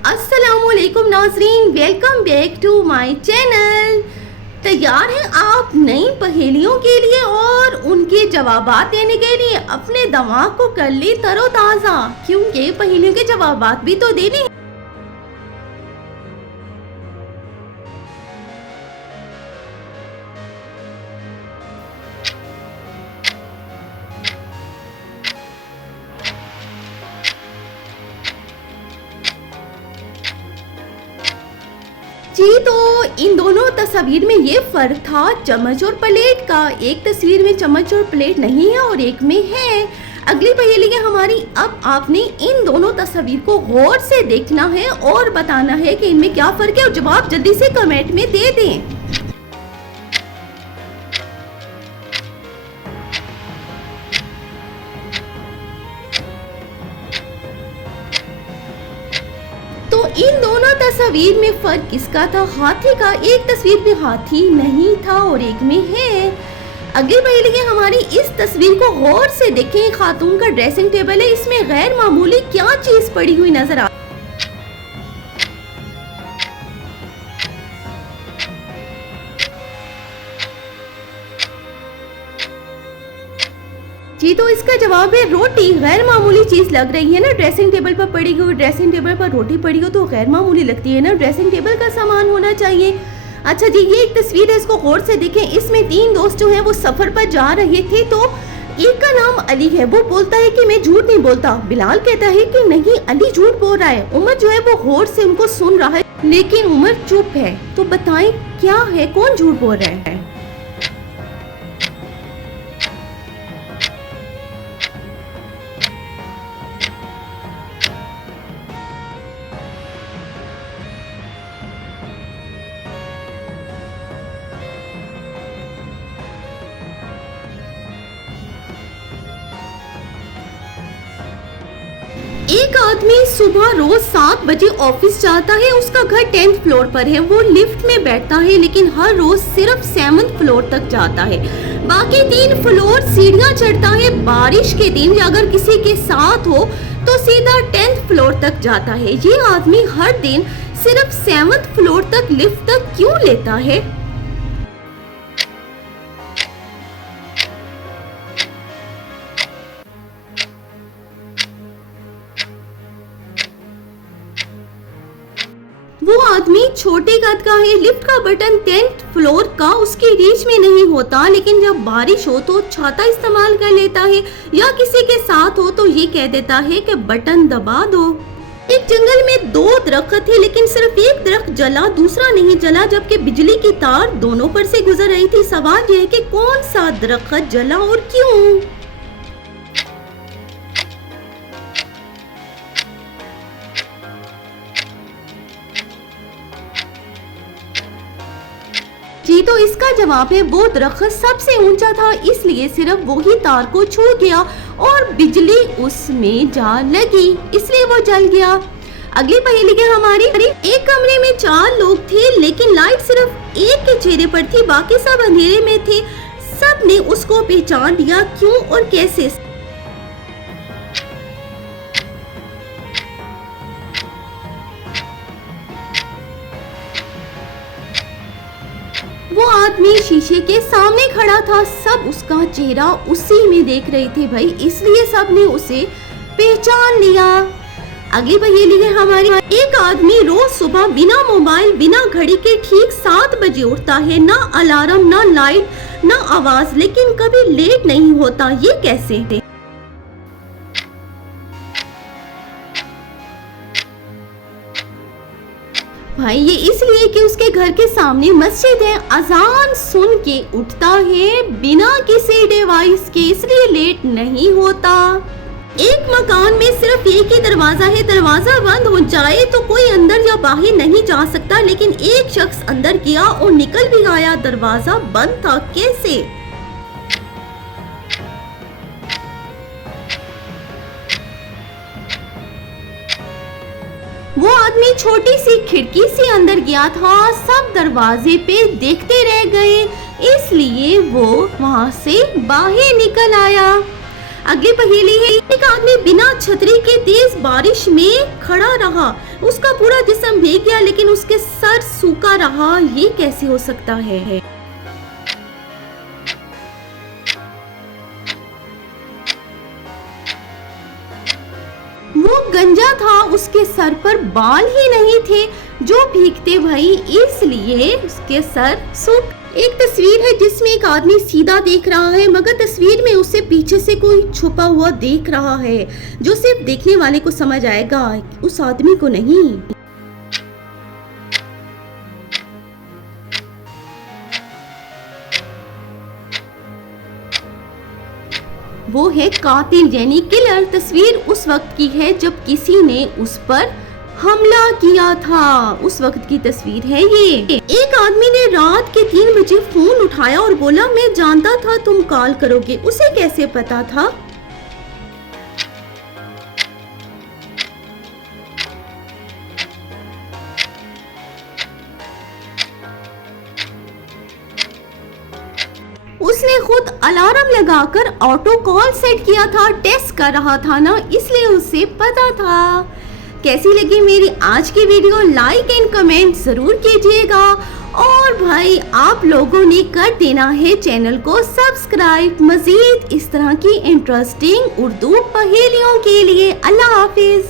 अस्सलामुअलैकुम नाज़रीन, welcome back to my channel. तैयार हैं आप नई पहेलियों के लिए और उनके जवाबात देने के लिए? अपने दिमाग को कर ली तरोताज़ा, क्योंकि पहेलियों के जवाबात भी तो देने हैं। जी, तो इन दोनों तस्वीर में ये फर्क था चम्मच और प्लेट का। एक तस्वीर में चम्मच और प्लेट नहीं है और एक में है। अगली पहेली है हमारी। अब आपने इन दोनों तस्वीर को गौर से देखना है और बताना है कि इनमें क्या फर्क है और जवाब जल्दी से कमेंट में दे दें। तो इन दोनों तस्वीर में फर्क किसका था? हाथी का। एक तस्वीर में हाथी नहीं था और एक में है। अगली पहेली है हमारी। इस तस्वीर को गौर से देखें। खातून का ड्रेसिंग टेबल है, इसमें गैर मामूली क्या चीज पड़ी हुई नजर आ जी, तो इसका जवाब है रोटी। गैर मामूली चीज लग रही है ना, ड्रेसिंग टेबल पर पड़ी हुई। ड्रेसिंग टेबल पर रोटी पड़ी हो तो गैर मामूली लगती है ना, ड्रेसिंग टेबल का सामान होना चाहिए। अच्छा जी, ये एक तस्वीर है, इसको गौर से देखें। इसमें तीन दोस्त जो हैं वो सफर पर जा रहे थे। तो एक का नाम अली है, वो बोलता है कि मैं झूठ नहीं बोलता। बिलाल कहता है कि नहीं, अली झूठ बोल रहा है। उमर जो है वो गौर से उनको सुन रहा है, लेकिन उमर चुप है। तो बताएं क्या है, कौन झूठ बोल रहा है? एक आदमी सुबह रोज 7 बजे ऑफिस जाता है। उसका घर 10th फ्लोर पर है। वो लिफ्ट में बैठता है लेकिन हर रोज सिर्फ 7th फ्लोर तक जाता है। बाकी 3 फ्लोर सीढ़ियां चढ़ता है। बारिश के दिन या अगर किसी के साथ हो तो सीधा 10th फ्लोर तक जाता है। ये आदमी हर दिन सिर्फ 7th फ्लोर तक लिफ्ट तक क्यों लेता है? वो आदमी छोटे कद का है। लिफ्ट का बटन 10th फ्लोर का उसकी रीच में नहीं होता, लेकिन जब बारिश हो तो छाता इस्तेमाल कर लेता है या किसी के साथ हो तो ये कह देता है कि बटन दबा दो। एक जंगल में 2 दरख्त थे, लेकिन सिर्फ एक दरख्त जला, दूसरा नहीं जला, जबकि बिजली की तार दोनों पर से गुजर रही थी। सवाल यह है कि कौन सा दरख्त जला और क्यों? जी, तो इसका जवाब है वो दरख्त सबसे ऊंचा था, इसलिए सिर्फ वो ही तार को छू गया और बिजली उसमें जा लगी, इसलिए वो जल गया। अगली पहेली है हमारी। एक कमरे में 4 लोग थे, लेकिन लाइट सिर्फ एक के चेहरे पर थी, बाकी सब अंधेरे में थे। सब ने उसको पहचान लिया, क्यों और कैसे? वो आदमी शीशे के सामने खड़ा था। सब उसका चेहरा उसी में देख रहे थे भाई, इसलिए सब ने उसे पहचान लिया। अगली पहेली है हमारी। एक आदमी रोज सुबह बिना मोबाइल बिना घड़ी के ठीक 7 बजे उठता है। ना अलार्म, ना लाइट, ना आवाज, लेकिन कभी लेट नहीं होता। ये कैसे? भाई ये इसलिए कि उसके घर के सामने मस्जिद है। अजान सुन के उठता है बिना किसी डिवाइस के, इसलिए लेट नहीं होता। एक मकान में सिर्फ एक ही दरवाजा है। दरवाजा बंद हो जाए तो कोई अंदर या बाहर नहीं जा सकता, लेकिन एक शख्स अंदर गया और निकल भी आया। दरवाजा बंद था, कैसे? वो आदमी छोटी सी खिड़की से अंदर गया था। सब दरवाजे पे देखते रह गए, इसलिए वो वहां से बाहर निकल आया। अगली पहेली है, एक आदमी बिना छतरी के तेज बारिश में खड़ा रहा, उसका पूरा जिस्म भीग गया लेकिन उसके सर सूखा रहा, ये कैसे हो सकता है? वो गंजा था, उसके सर पर बाल ही नहीं थे जो भीगते भाई, इसलिए उसके सर सूख। एक तस्वीर है जिसमें एक आदमी सीधा देख रहा है मगर तस्वीर में उसे पीछे से कोई छुपा हुआ देख रहा है, जो सिर्फ देखने वाले को समझ आएगा, उस आदमी को नहीं। वो है कातिल यानी किलर। तस्वीर उस वक्त की है जब किसी ने उस पर हमला किया था, उस वक्त की तस्वीर है ये। एक आदमी ने रात के 3 बजे फोन उठाया और बोला मैं जानता था तुम कॉल करोगे, उसे कैसे पता था? उसने खुद अलार्म लगाकर ऑटो कॉल सेट किया था, टेस्ट कर रहा था ना, इसलिए उसे पता था। कैसी लगी मेरी आज की वीडियो? लाइक एंड कमेंट जरूर कीजिएगा और भाई आप लोगों ने कर देना है चैनल को सब्सक्राइब मजीद इस तरह की इंटरेस्टिंग उर्दू पहेलियों के लिए। अल्लाह हाफिज।